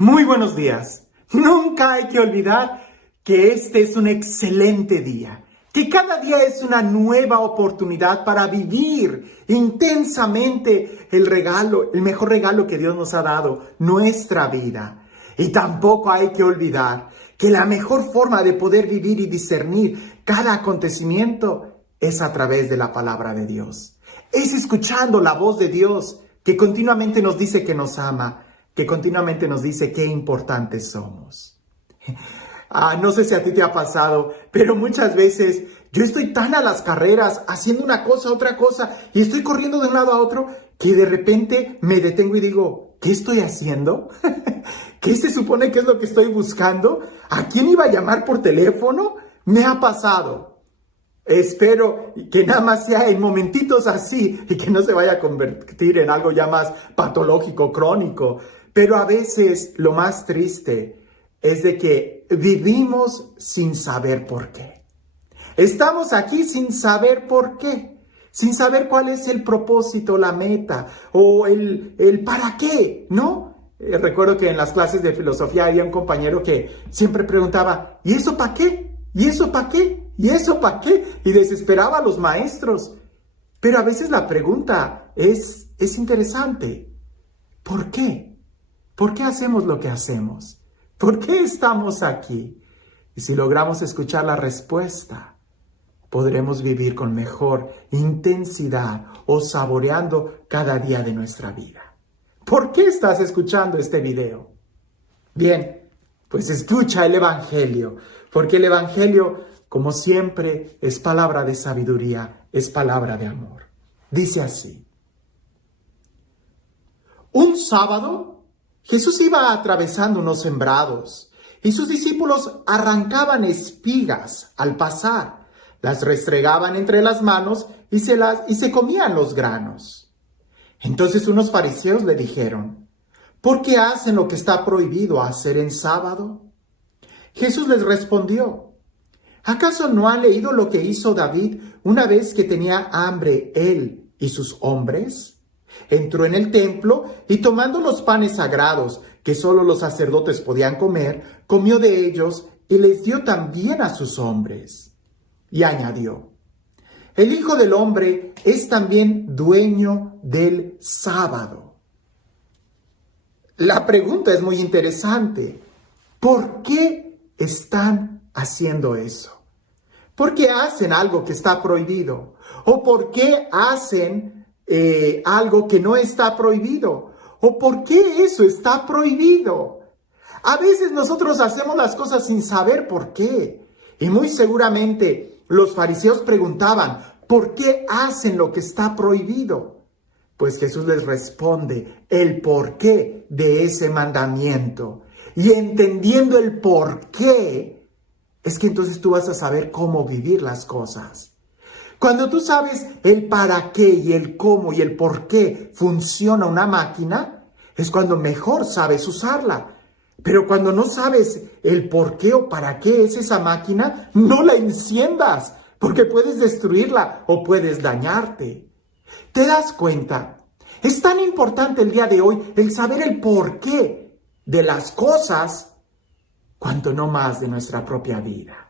Muy buenos días. Nunca hay que olvidar que este es un excelente día, que cada día es una nueva oportunidad para vivir intensamente el mejor regalo que Dios nos ha dado, nuestra vida. Y tampoco hay que olvidar que la mejor forma de poder vivir y discernir cada acontecimiento es a través de la palabra de Dios. Es escuchando la voz de Dios que continuamente nos dice que nos ama, que continuamente nos dice qué importantes somos. No sé si a ti te ha pasado, pero muchas veces yo estoy tan a las carreras, haciendo una cosa, otra cosa, y estoy corriendo de un lado a otro, que de repente me detengo y digo, ¿qué estoy haciendo? ¿Qué se supone que es lo que estoy buscando? ¿A quién iba a llamar por teléfono? Me ha pasado. Espero que nada más sea en momentitos así y que no se vaya a convertir en algo ya más patológico, crónico. Pero a veces lo más triste es de que vivimos sin saber por qué. Estamos aquí sin saber por qué, sin saber cuál es el propósito, la meta o el para qué, ¿no? Recuerdo que en las clases de filosofía había un compañero que siempre preguntaba, ¿y eso para qué? ¿Y eso para qué? ¿Y eso para qué? Y desesperaba a los maestros. Pero a veces la pregunta es interesante. ¿Por qué? ¿Por qué hacemos lo que hacemos? ¿Por qué estamos aquí? Y si logramos escuchar la respuesta, podremos vivir con mejor intensidad o saboreando cada día de nuestra vida. ¿Por qué estás escuchando este video? Bien, pues escucha el Evangelio, porque el Evangelio, como siempre, es palabra de sabiduría, es palabra de amor. Dice así: un sábado, Jesús iba atravesando unos sembrados y sus discípulos arrancaban espigas al pasar, las restregaban entre las manos y se comían los granos. Entonces unos fariseos le dijeron, ¿por qué hacen lo que está prohibido hacer en sábado? Jesús les respondió, ¿acaso no han leído lo que hizo David una vez que tenía hambre él y sus hombres? Entró en el templo y tomando los panes sagrados que solo los sacerdotes podían comer, comió de ellos y les dio también a sus hombres. Y añadió, el Hijo del Hombre es también dueño del sábado. La pregunta es muy interesante. ¿Por qué están haciendo eso? ¿Por qué hacen algo que está prohibido? ¿O por qué hacen algo que no está prohibido? ¿O por qué eso está prohibido? A veces nosotros hacemos las cosas sin saber por qué. Y muy seguramente los fariseos preguntaban, ¿por qué hacen lo que está prohibido? Pues Jesús les responde el porqué de ese mandamiento. Y entendiendo el porqué, es que entonces tú vas a saber cómo vivir las cosas. Cuando tú sabes el para qué y el cómo y el por qué funciona una máquina, es cuando mejor sabes usarla. Pero cuando no sabes el por qué o para qué es esa máquina, no la enciendas, porque puedes destruirla o puedes dañarte. ¿Te das cuenta? Es tan importante el día de hoy el saber el por qué de las cosas, cuanto no más de nuestra propia vida.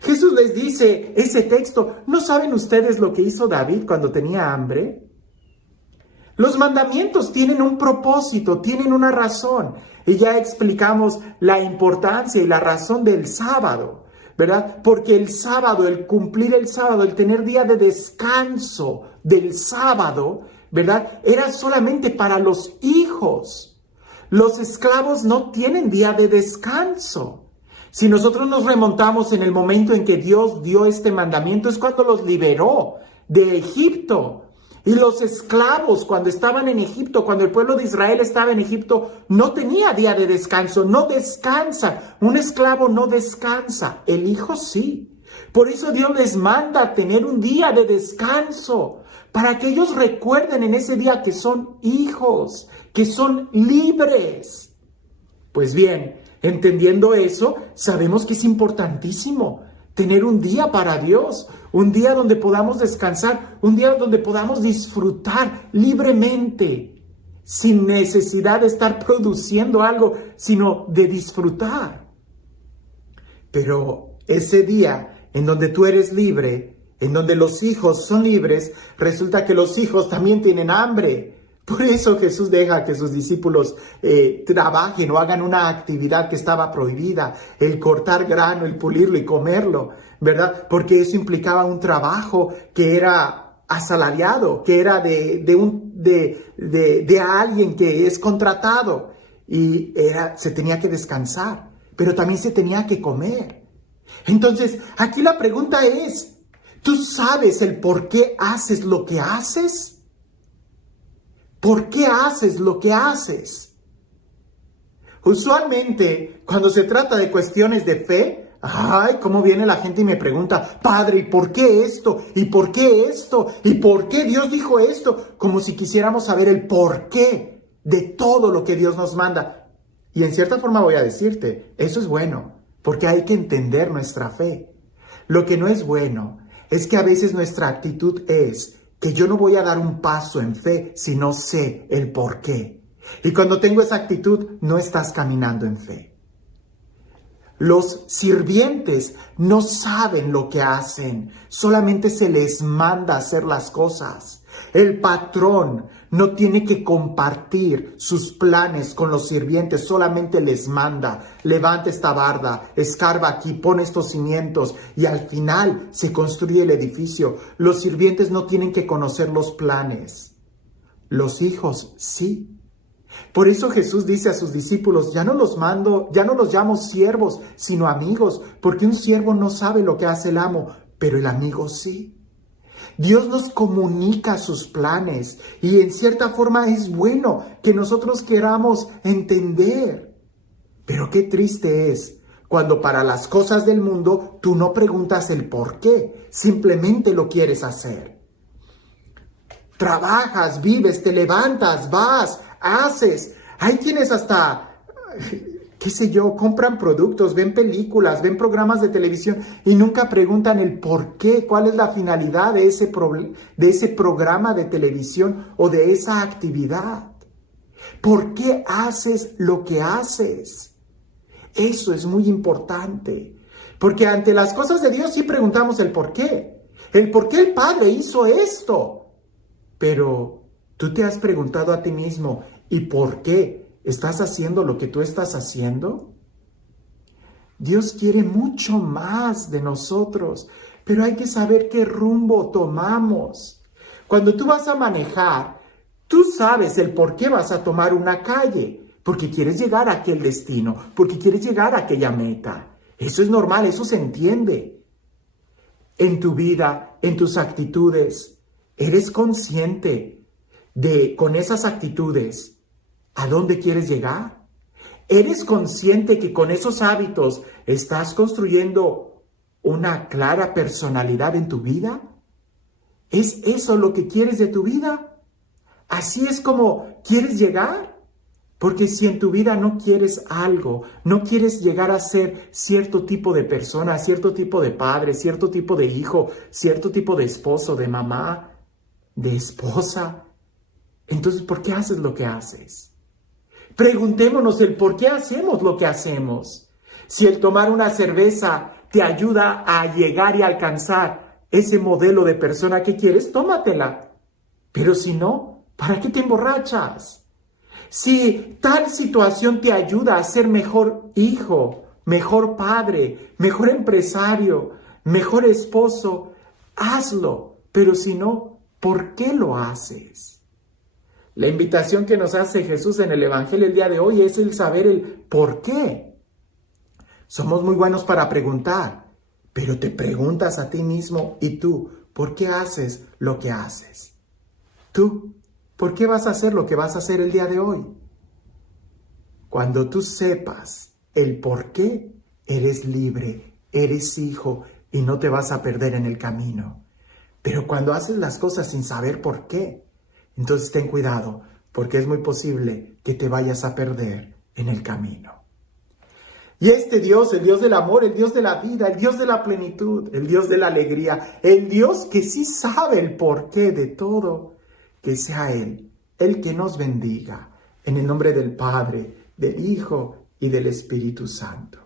Jesús les dice ese texto, ¿no saben ustedes lo que hizo David cuando tenía hambre? Los mandamientos tienen un propósito, tienen una razón. Y ya explicamos la importancia y la razón del sábado, ¿verdad? Porque el sábado, el cumplir el sábado, el tener día de descanso del sábado, ¿verdad? Era solamente para los hijos. Los esclavos no tienen día de descanso. Si nosotros nos remontamos en el momento en que Dios dio este mandamiento, es cuando los liberó de Egipto. Y los esclavos, cuando estaban en Egipto, cuando el pueblo de Israel estaba en Egipto, no tenía día de descanso, no descansa. Un esclavo no descansa, el hijo sí. Por eso Dios les manda tener un día de descanso, para que ellos recuerden en ese día que son hijos, que son libres. Pues bien, entendiendo eso, sabemos que es importantísimo tener un día para Dios, un día donde podamos descansar, un día donde podamos disfrutar libremente. sin necesidad de estar produciendo algo, sino de disfrutar. Pero ese día en donde tú eres libre, en donde los hijos son libres, resulta que los hijos también tienen hambre. Por eso Jesús deja que sus discípulos trabajen o hagan una actividad que estaba prohibida, el cortar grano, el pulirlo y comerlo, ¿verdad? Porque eso implicaba un trabajo que era asalariado, que era de alguien que es contratado y se tenía que descansar, pero también se tenía que comer. Entonces, aquí la pregunta es, ¿tú sabes el por qué haces lo que haces? ¿Por qué haces lo que haces? Usualmente, cuando se trata de cuestiones de fe, cómo viene la gente y me pregunta, Padre, ¿y por qué esto? ¿Y por qué esto? ¿Y por qué Dios dijo esto? Como si quisiéramos saber el por qué de todo lo que Dios nos manda. Y en cierta forma voy a decirte, eso es bueno, porque hay que entender nuestra fe. Lo que no es bueno es que a veces nuestra actitud es que yo no voy a dar un paso en fe si no sé el por qué. Y cuando tengo esa actitud, no estás caminando en fe. Los sirvientes no saben lo que hacen, solamente se les manda hacer las cosas. El patrón no tiene que compartir sus planes con los sirvientes, solamente les manda, levanta esta barda, escarba aquí, pone estos cimientos y al final se construye el edificio. Los sirvientes no tienen que conocer los planes, los hijos sí. Por eso Jesús dice a sus discípulos, ya no los llamo siervos, sino amigos, porque un siervo no sabe lo que hace el amo, pero el amigo sí. Dios nos comunica sus planes y en cierta forma es bueno que nosotros queramos entender. Pero qué triste es cuando para las cosas del mundo tú no preguntas el por qué, simplemente lo quieres hacer. Trabajas, vives, te levantas, vas, haces. Hay quienes hasta, qué sé yo, compran productos, ven películas, ven programas de televisión y nunca preguntan el por qué, cuál es la finalidad de ese programa de televisión o de esa actividad. ¿Por qué haces lo que haces? Eso es muy importante, porque ante las cosas de Dios sí preguntamos el por qué el Padre hizo esto. Pero ¿tú te has preguntado a ti mismo, ¿y por qué estás haciendo lo que tú estás haciendo? Dios quiere mucho más de nosotros, pero hay que saber qué rumbo tomamos. Cuando tú vas a manejar, tú sabes el por qué vas a tomar una calle, porque quieres llegar a aquel destino, porque quieres llegar a aquella meta. Eso es normal, eso se entiende. En tu vida, en tus actitudes, ¿eres consciente de, con esas actitudes, a dónde quieres llegar? ¿Eres consciente que con esos hábitos estás construyendo una clara personalidad en tu vida? ¿Es eso lo que quieres de tu vida? ¿Así es como quieres llegar? Porque si en tu vida no quieres algo, no quieres llegar a ser cierto tipo de persona, cierto tipo de padre, cierto tipo de hijo, cierto tipo de esposo, de mamá, de esposa, entonces ¿por qué haces lo que haces? Preguntémonos el por qué hacemos lo que hacemos. Si el tomar una cerveza te ayuda a llegar y alcanzar ese modelo de persona que quieres, tómatela. Pero si no, ¿para qué te emborrachas? Si tal situación te ayuda a ser mejor hijo, mejor padre, mejor empresario, mejor esposo, hazlo. Pero si no, ¿por qué lo haces? La invitación que nos hace Jesús en el Evangelio el día de hoy es el saber el por qué. Somos muy buenos para preguntar, pero te preguntas a ti mismo y tú, ¿por qué haces lo que haces? Tú, ¿por qué vas a hacer lo que vas a hacer el día de hoy? Cuando tú sepas el por qué, eres libre, eres hijo y no te vas a perder en el camino. Pero cuando haces las cosas sin saber por qué, entonces ten cuidado, porque es muy posible que te vayas a perder en el camino. Y este Dios, el Dios del amor, el Dios de la vida, el Dios de la plenitud, el Dios de la alegría, el Dios que sí sabe el porqué de todo, que sea Él el que nos bendiga. En el nombre del Padre, del Hijo y del Espíritu Santo.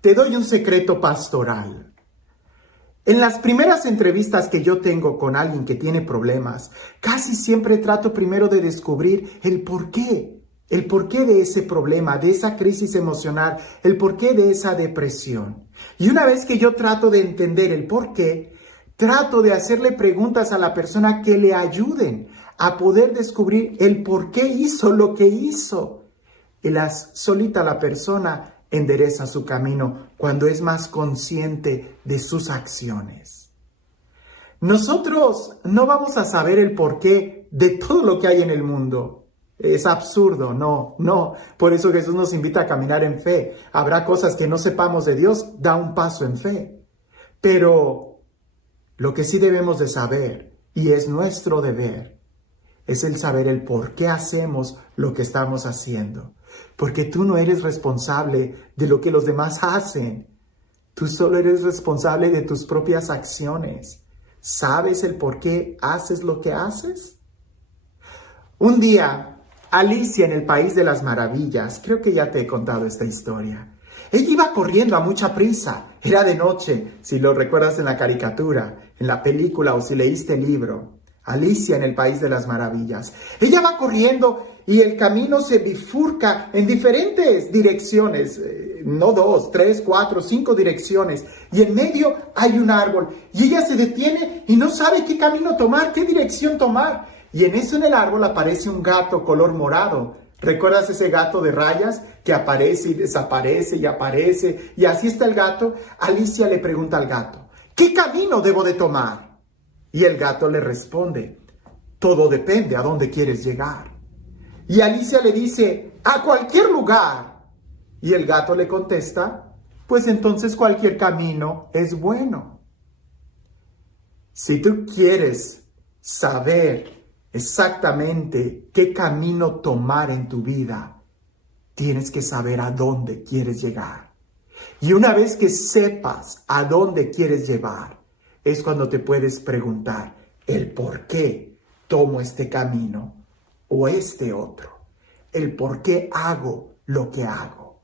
Te doy un secreto pastoral. En las primeras entrevistas que yo tengo con alguien que tiene problemas, casi siempre trato primero de descubrir el porqué de ese problema, de esa crisis emocional, el porqué de esa depresión. Y una vez que yo trato de entender el porqué, trato de hacerle preguntas a la persona que le ayuden a poder descubrir el por qué hizo lo que hizo. Y solita la persona endereza su camino cuando es más consciente de sus acciones. Nosotros no vamos a saber el porqué de todo lo que hay en el mundo. Es absurdo, no. Por eso Jesús nos invita a caminar en fe. Habrá cosas que no sepamos de Dios, da un paso en fe. Pero lo que sí debemos de saber, y es nuestro deber, es el saber el por qué hacemos lo que estamos haciendo. Porque tú no eres responsable de lo que los demás hacen. Tú solo eres responsable de tus propias acciones. ¿Sabes el por qué haces lo que haces? Un día, Alicia en el País de las Maravillas, creo que ya te he contado esta historia. Ella iba corriendo a mucha prisa. Era de noche, si lo recuerdas en la caricatura, en la película o si leíste el libro. Alicia en el País de las Maravillas. Ella va corriendo y el camino se bifurca en diferentes direcciones, no 2, 3, 4, 5 direcciones, y en medio hay un árbol, y ella se detiene y no sabe qué camino tomar, qué dirección tomar, y en eso en el árbol aparece un gato color morado. ¿Recuerdas ese gato de rayas que aparece y desaparece y aparece? Y así está el gato. Alicia le pregunta al gato, ¿qué camino debo de tomar? Y el gato le responde, todo depende a dónde quieres llegar. Y Alicia le dice, a cualquier lugar. Y el gato le contesta, pues entonces cualquier camino es bueno. Si tú quieres saber exactamente qué camino tomar en tu vida, tienes que saber a dónde quieres llegar. Y una vez que sepas a dónde quieres llevar, es cuando te puedes preguntar el por qué tomo este camino o este otro. El por qué hago lo que hago.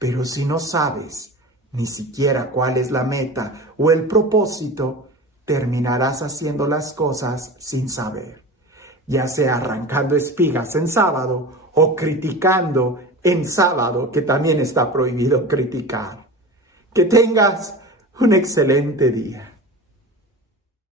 Pero si no sabes ni siquiera cuál es la meta o el propósito, terminarás haciendo las cosas sin saber. Ya sea arrancando espigas en sábado o criticando en sábado, que también está prohibido criticar. Que tengas un excelente día.